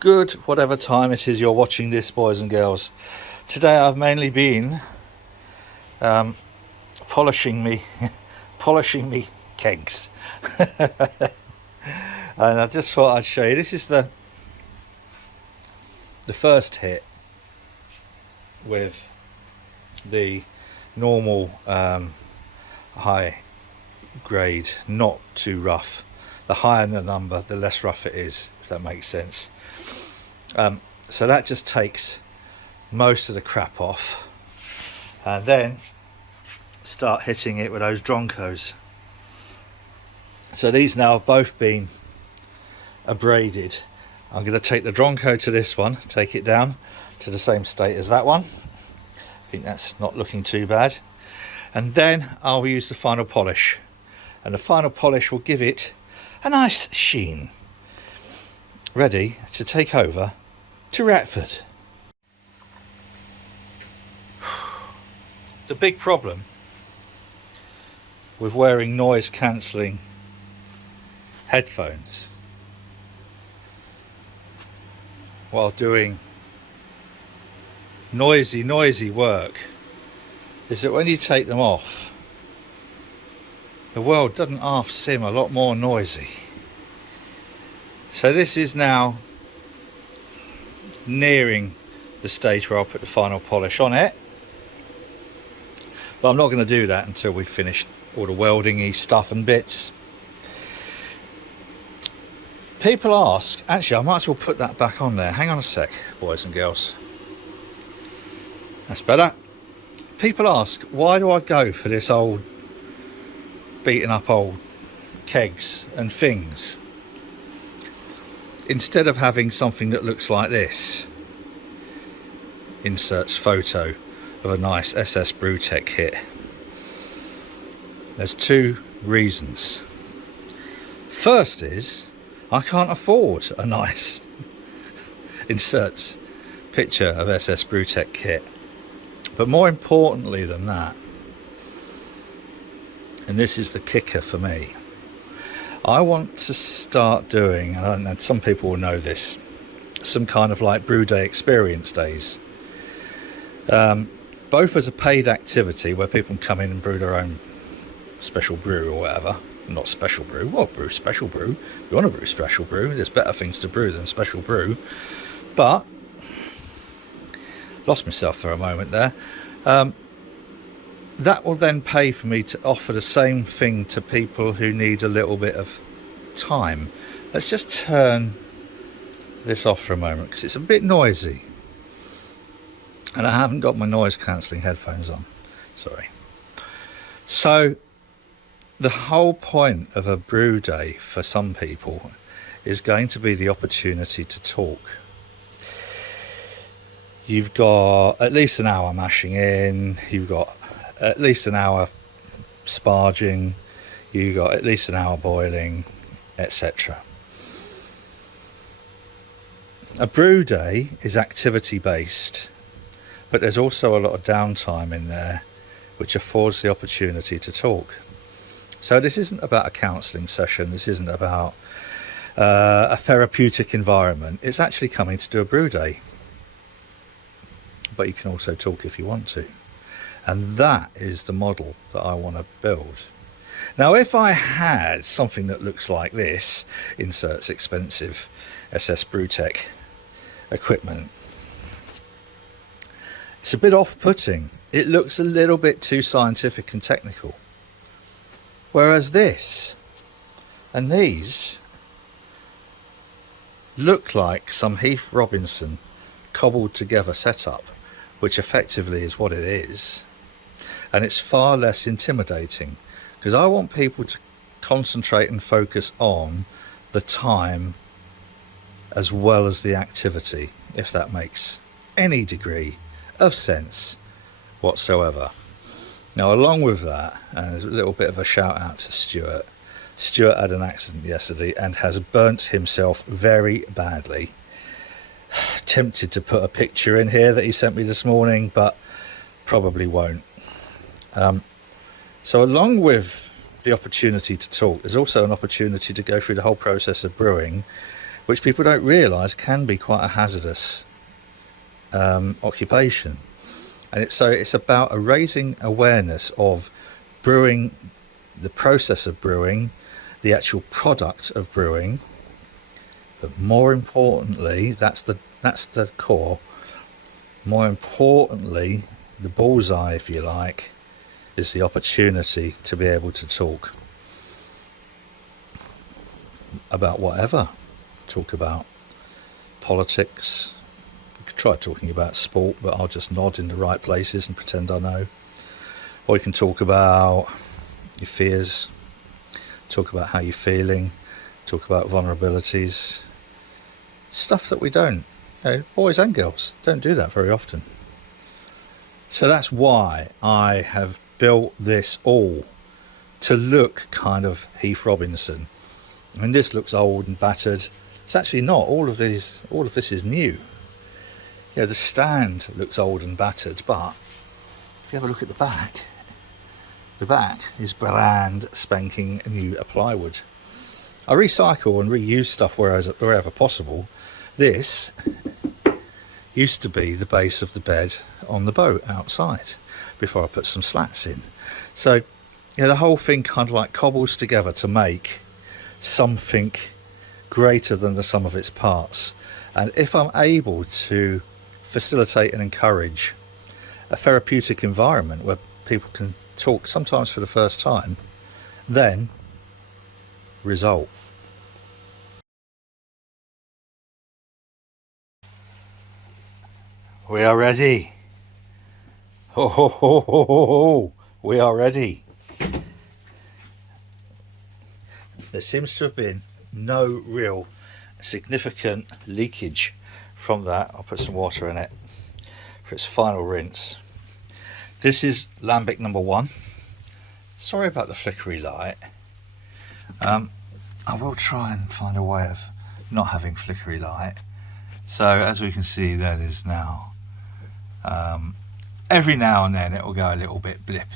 Good, whatever time it is you're watching this, boys and girls. Today I've mainly been polishing me kegs. And I just thought I'd show you. This is the first hit with the normal high grade, not too rough. The higher the number, the less rough it is, if that makes sense. So that just takes most of the crap off, and then start hitting it with those Droncos. So these now have both been abraded. I'm going to take the Dronco to this one, take it down to the same state as that one. I think that's not looking too bad. And then I'll use the final polish, and the final polish will give it a nice sheen, ready to take over to Retford. The big problem with wearing noise cancelling headphones while doing noisy work is that when you take them off, the world doesn't half seem a lot more noisy. So this is now nearing the stage where I'll put the final polish on it, but I'm not going to do that until we've finished all the welding-y stuff and bits. People ask, actually I might as well put that back on there. Hang on a sec, boys and girls. That's better. People ask, why do I go for this old beaten up old kegs and things instead of having something that looks like this? Inserts photo of a nice SS BREW kit. There's two reasons. First is I can't afford a nice inserts picture of SS BREW kit. But more importantly than that, and this is the kicker for me, I want to start doing, and some people will know this, some kind of like brew day experience days, both as a paid activity where people can come in and brew their own special brew or whatever. Not special brew, well, brew special brew. If you want to brew special brew, there's better things to brew than special brew. But lost myself for a moment there. That will then pay for me to offer the same thing to people who need a little bit of time. Let's just turn this off for a moment because it's a bit noisy and I haven't got my noise cancelling headphones on. Sorry. So the whole point of a brew day for some people is going to be the opportunity to talk. You've got at least an hour mashing in, you've got at least an hour sparging, you got at least an hour boiling, etc. A brew day is activity based, but there's also a lot of downtime in there which affords the opportunity to talk. So this isn't about a counselling session, this isn't about a therapeutic environment, it's actually coming to do a brew day. But you can also talk if you want to. And that is the model that I want to build. Now, if I had something that looks like this, inserts expensive SS BREW equipment, it's a bit off-putting. It looks a little bit too scientific and technical. Whereas this and these look like some Heath Robinson cobbled together setup, which effectively is what it is. And it's far less intimidating because I want people to concentrate and focus on the time as well as the activity, if that makes any degree of sense whatsoever. Now, along with that, and there's a little bit of a shout out to Stuart. Stuart had an accident yesterday and has burnt himself very badly. Tempted to put a picture in here that he sent me this morning, but probably won't. So along with the opportunity to talk, there's also an opportunity to go through the whole process of brewing which people don't realise can be quite a hazardous occupation. And it's about raising awareness of brewing, the process of brewing, the actual product of brewing, but more importantly, that's the core. More importantly, the bullseye, if you like, is the opportunity to be able to talk about whatever. Talk about politics. You could try talking about sport, but I'll just nod in the right places and pretend I know. Or you can talk about your fears, talk about how you're feeling, talk about vulnerabilities, stuff that we don't, boys and girls don't do that very often. So that's why I have built this all to look kind of Heath Robinson. I mean, this looks old and battered. It's actually not. All of this is new. The stand looks old and battered, but if you have a look at the back is brand spanking new plywood. I recycle and reuse stuff wherever possible. This used to be the base of the bed on the boat outside before I put some slats in. So the whole thing kind of like cobbles together to make something greater than the sum of its parts. And if I'm able to facilitate and encourage a therapeutic environment where people can talk, sometimes for the first time, then result. We are ready. Ho ho ho ho ho ho. We are ready. There seems to have been no real significant leakage from that. I'll put some water in it for its final rinse. This is Lambic number 1. Sorry about the flickery light. I will try and find a way of not having flickery light. So as we can see, that is now. Every now and then it will go a little bit blip.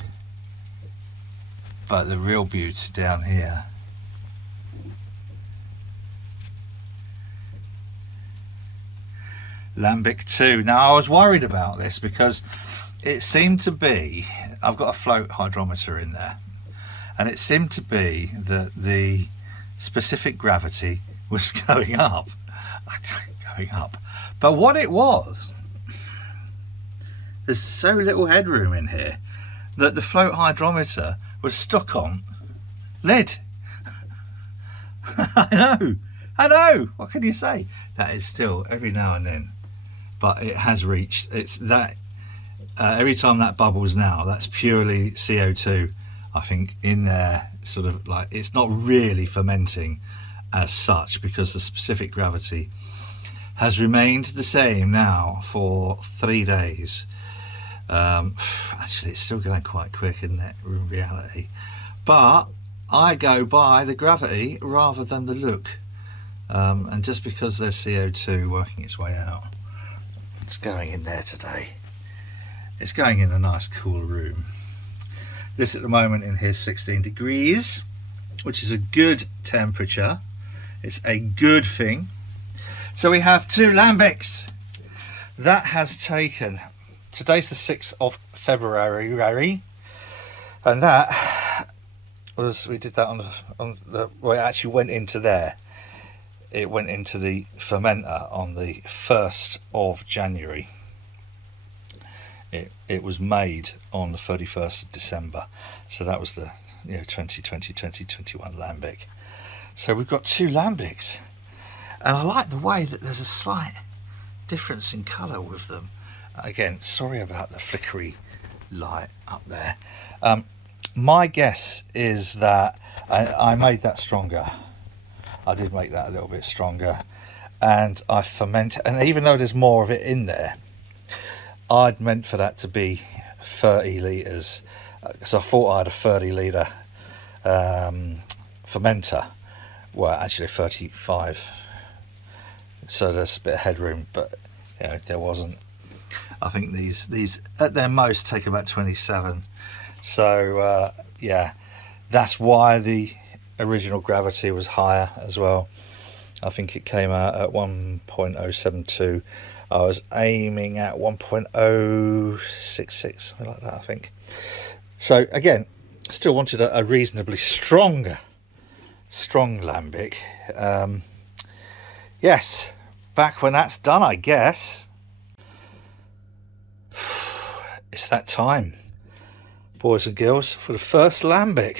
But the real beauty down here. Lambic 2. Now I was worried about this because it seemed to be, I've got a float hydrometer in there, and it seemed to be that the specific gravity was going up. But what it was, there's so little headroom in here that the float hydrometer was stuck on lead. I know, what can you say? That is still every now and then, but it has reached, it's that every time that bubbles now, that's purely CO2, I think, in there, sort of like, it's not really fermenting as such because the specific gravity has remained the same now for 3 days. Actually, it's still going quite quick, isn't it, in reality? But I go by the gravity rather than the look. And just because there's CO2 working its way out, it's going in there today. It's going in a nice cool room. This at the moment in here is 16 degrees, which is a good temperature. It's a good thing. So we have 2 lambics. That has taken, today's the 6th of February, and that was, we did that on the well, it actually went into there. It went into the fermenter on the 1st of January. It was made on the 31st of December. So that was the 2020-2021 lambic. So we've got 2 lambics. And I like the way that there's a slight difference in colour with them. Again, sorry about the flickery light up there. My guess is that I made that stronger. I did make that a little bit stronger, and I ferment, and even though there's more of it in there, I'd meant for that to be 30 litres, so I thought I had a 30 litre fermenter. Well, actually 35, so there's a bit of headroom, but there wasn't. I think these at their most take about 27, so yeah, that's why the original gravity was higher as well. I think it came out at 1.072. I was aiming at 1.066, something like that, I think. So again, still wanted a reasonably strong Lambic. Yes, back when that's done, I guess. It's that time, boys and girls, for the first Lambic.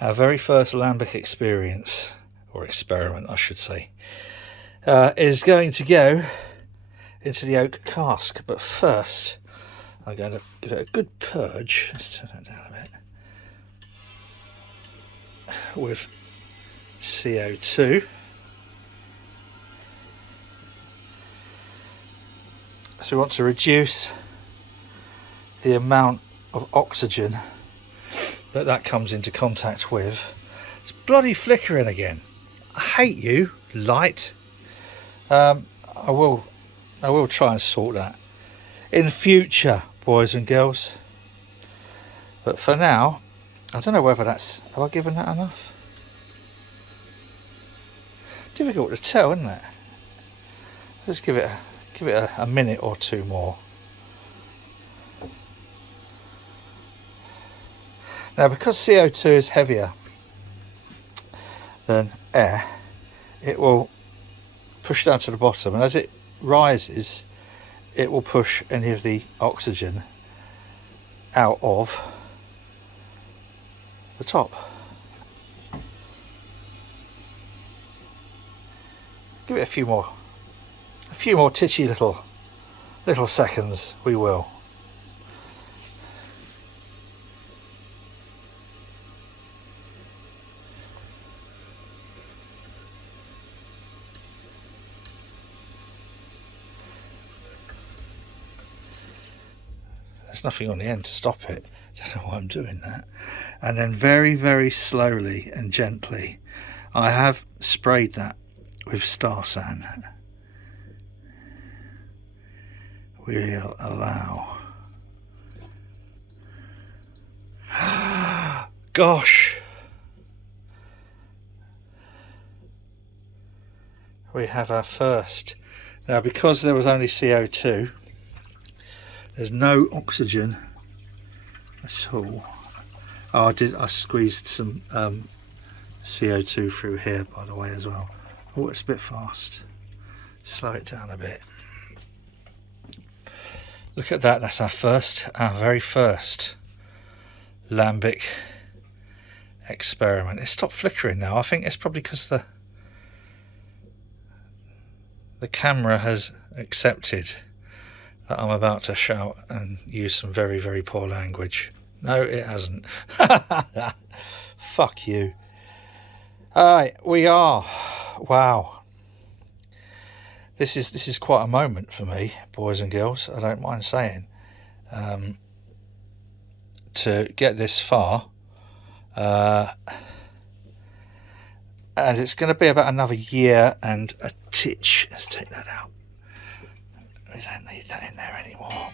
Our very first Lambic experience, or experiment I should say, is going to go into the oak cask. But first I'm going to give it a good purge. Let's turn that down a bit with CO2. So we want to reduce the amount of oxygen that comes into contact with. It's bloody flickering again. I hate you, light. I will try and sort that in future, boys and girls. But for now, I don't know whether that's, have I given that enough? Difficult to tell, isn't it? Let's give it a minute or two more. Now, because CO2 is heavier than air, it will push down to the bottom, and as it rises, it will push any of the oxygen out of the top. Give it a few more titchy little seconds, we will. There's nothing on the end to stop it. I don't know why I'm doing that. And then very, very slowly and gently, I have sprayed that with Star San. We'll allow. Gosh. We have our first. Now, because there was only CO2, there's no oxygen at all. Oh, I squeezed some CO2 through here, by the way, as well. Oh, it's a bit fast. Slow it down a bit. Look at that. That's our very first Lambic experiment. It stopped flickering now. I think it's probably because the camera has accepted that I'm about to shout and use some very, very poor language. No, it hasn't. Fuck you. Alright, we are. Wow. This is quite a moment for me, boys and girls, I don't mind saying. To get this far. And it's going to be about another year and a titch. Let's take that out. We don't need that in there anymore.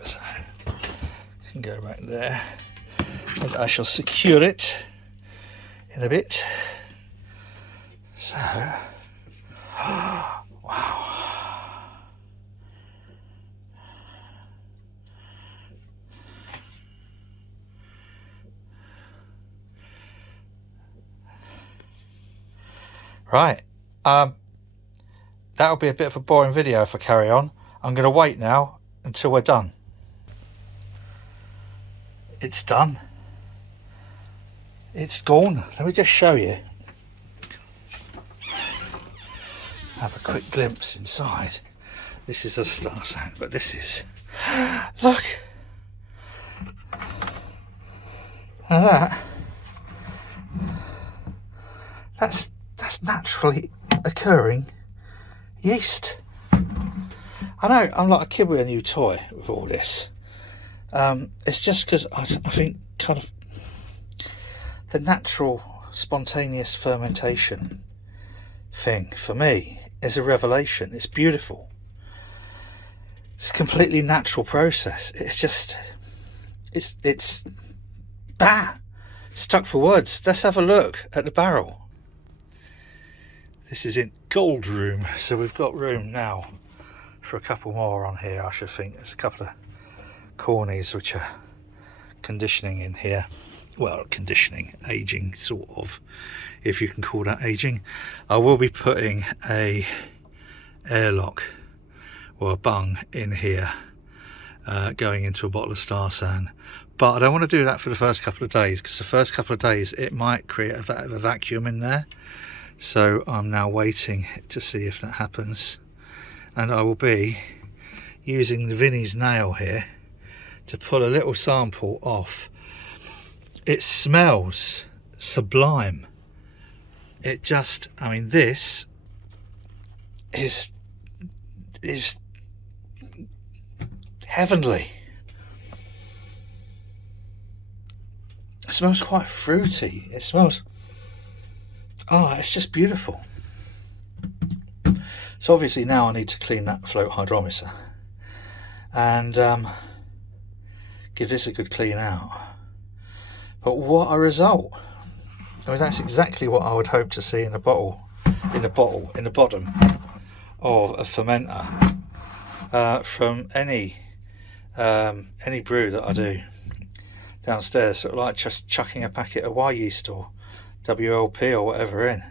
So, you can go back there. And I shall secure it in a bit. So, wow. Right. That'll be a bit of a boring video if I carry on. I'm going to wait now until we're done. It's done. It's gone. Let me just show you. Have a quick glimpse inside. This is a Star San, but this is... Look! And that's naturally occurring yeast. I know, I'm like a kid with a new toy with all this. It's just because I think kind of the natural spontaneous fermentation thing for me is a revelation. It's beautiful. It's a completely natural process. It's just it's stuck for words. Let's have a look at the barrel. This is in gold room, so we've got room now for a couple more on here. I should think there's a couple of cornies which are conditioning in here. Well, conditioning, aging, sort of, if you can call that aging. I will be putting a airlock or a bung in here, going into a bottle of Star San, but I don't want to do that for the first couple of days, because the first couple of days it might create a vacuum in there. So I'm now waiting to see if that happens, and I will be using the Vinnie's nail here to pull a little sample off. It smells sublime. It just, I mean, this is heavenly. It smells quite fruity. It smells, oh, it's just beautiful. So obviously now I need to clean that float hydrometer and give this a good clean out. But what a result. I mean, that's exactly what I would hope to see in the bottom of a fermenter, from any brew that I do downstairs. Sort of like just chucking a packet of Y yeast or WLP or whatever in.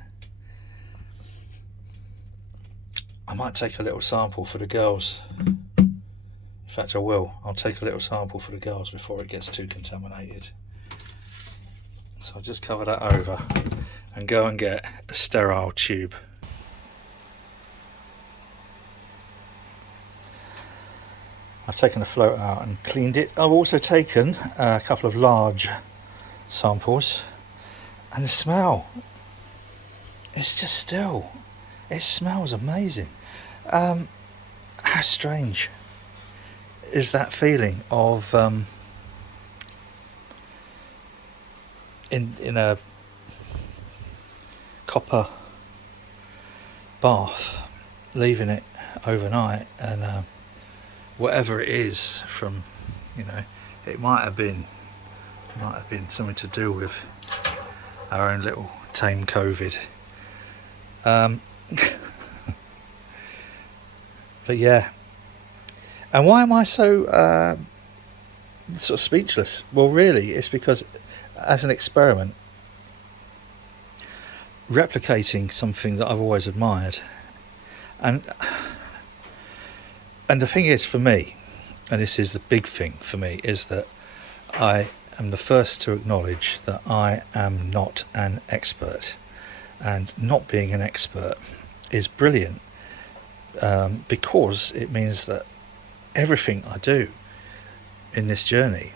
I might take a little sample for the girls. In fact, I will. I'll take a little sample for the girls before it gets too contaminated. So I'll just cover that over and go and get a sterile tube. I've taken the float out and cleaned it. I've also taken a couple of large samples, and the smell, it's just still, it smells amazing. How strange is that feeling of in a copper bath, leaving it overnight, and whatever it is from, you know, it might have been something to do with our own little tame COVID. But yeah, and why am I so sort of speechless? Well, really, it's because as an experiment, replicating something that I've always admired, and the thing is, for me, and this is the big thing for me, is that I am the first to acknowledge that I am not an expert, and not being an expert is brilliant, because it means that everything I do in this journey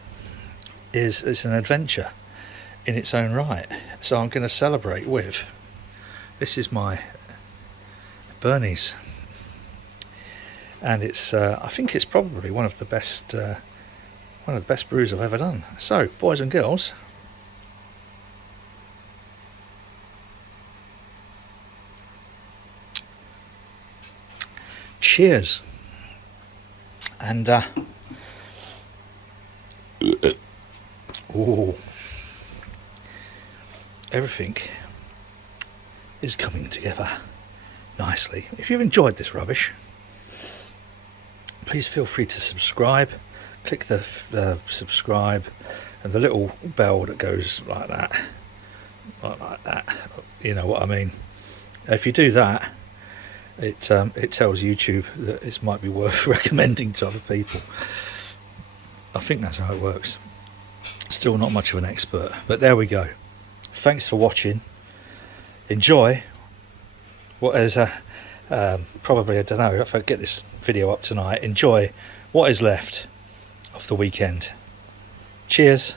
is an adventure in its own right. So I'm going to celebrate with, this is my Bernie's, and it's I think it's probably one of the best brews I've ever done. So boys and girls, cheers. And oh, everything is coming together nicely. If you've enjoyed this rubbish, please feel free to subscribe. Click the subscribe and the little bell that goes like that, you know what I mean. If you do that, it tells YouTube that it might be worth recommending to other people. I think that's how it works. Still not much of an expert, but there we go. Thanks for watching. Enjoy what is probably, I don't know if I get this video up tonight, enjoy what is left of the weekend. Cheers.